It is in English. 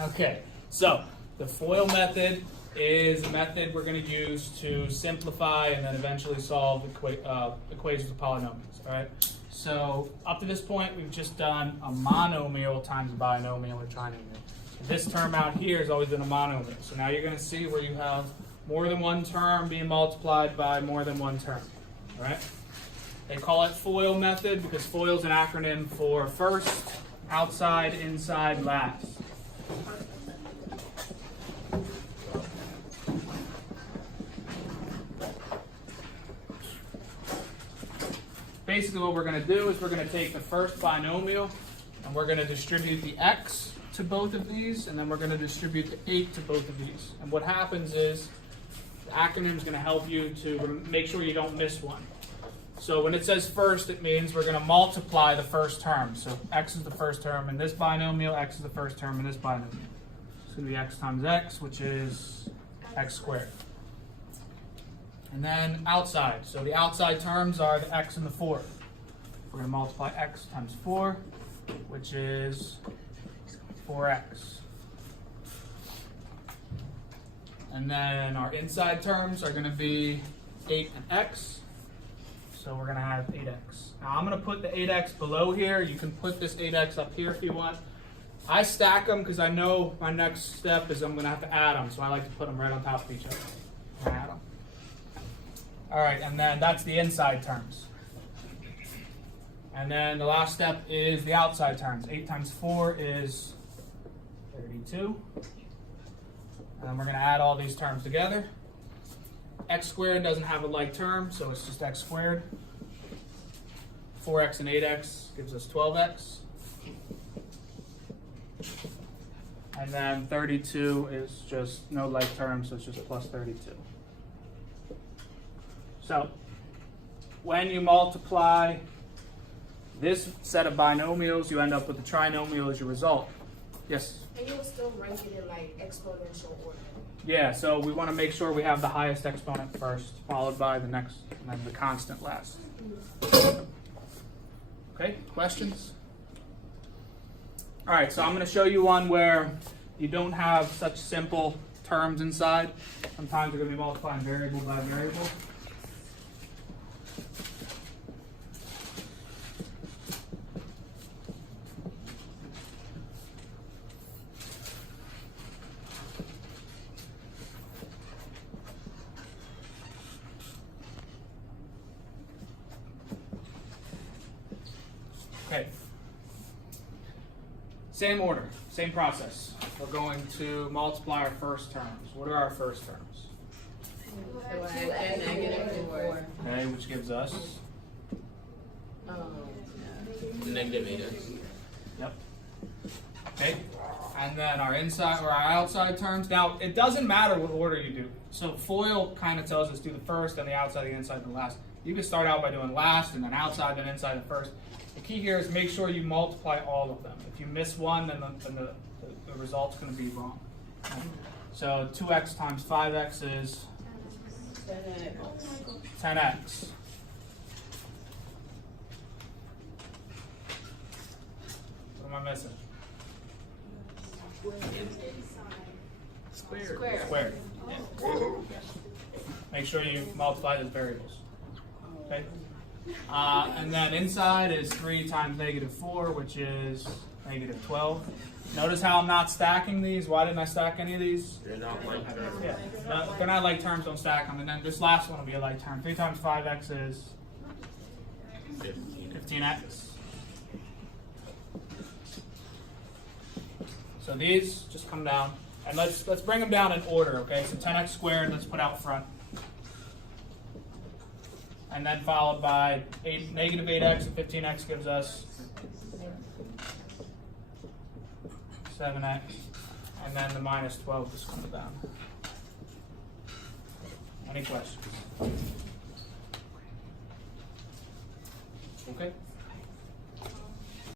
Okay, so the FOIL method is a method we're going to use to simplify and then eventually solve equations of polynomials. All right. So up to this point, we've just done a monomial times a binomial or trinomial. This term out here has always been a monomial. So now you're going to see where you have more than one term being multiplied by more than one term. All right. They call it FOIL method because FOIL is an acronym for first, outside, inside, last. Basically what we're going to do is we're going to take the first binomial and we're going to distribute the x to both of these, and then we're going to distribute the 8 to both of these. And what happens is the acronym is going to help you to make sure you don't miss one. So when it says first, it means we're going to multiply the first term. So x is the first term in this binomial, x is the first term in this binomial. It's going to be x times x, which is x squared. And then outside. So the outside terms are the x and the 4. We're going to multiply x times 4, which is 4x. And then our inside terms are going to be 8 and x. So we're going to have 8x. Now I'm going to put the 8x below here. You can put this 8x up here if you want. I stack them because I know my next step is I'm going to have to add them. So I like to put them right on top of each other. Add them. All right, and then that's the inside terms. And then the last step is the outside terms. 8 times 4 is 32. And then we're going to add all these terms together. X squared doesn't have a like term, so it's just x squared. 4x and 8x gives us 12x. And then 32 is just no like term, so it's just plus 32. So when you multiply this set of binomials, you end up with a trinomial as your result. Yes? And you will still rank it in like exponential order. Yeah, so we want to make sure we have the highest exponent first, followed by the next, and then the constant last. Okay, questions? All right, so I'm going to show you one where you don't have such simple terms inside. Sometimes you're going to be multiplying variable by variable. Okay. Same order, same process. We're going to multiply our first terms. What are our first terms? -4. Okay, which gives us? Negative 8x. Yep. Okay. And then our inside or our outside terms. Now, it doesn't matter what order you do. So FOIL kind of tells us do the first, then the outside, the inside, then the last. You can start out by doing last, and then outside, then inside, and first. The key here is make sure you multiply all of them. If you miss one, then the result's going to be wrong. So 2x times 5x is 10x. What am I missing? Squared. Yeah. Make sure you multiply those variables. Okay. And then inside is 3 times -4, which is -12. Notice how I'm not stacking these. Why didn't I stack any of these? They're not like terms. Yeah, if they're not like terms, don't stack them. And then this last one will be a like term. 3 times 5x is 15x. So these just come down. And let's bring them down in order, okay? So 10x squared, let's put out front. And then followed by -8x and 15x gives us 7x. And then the -12 just comes down. Any questions? Okay.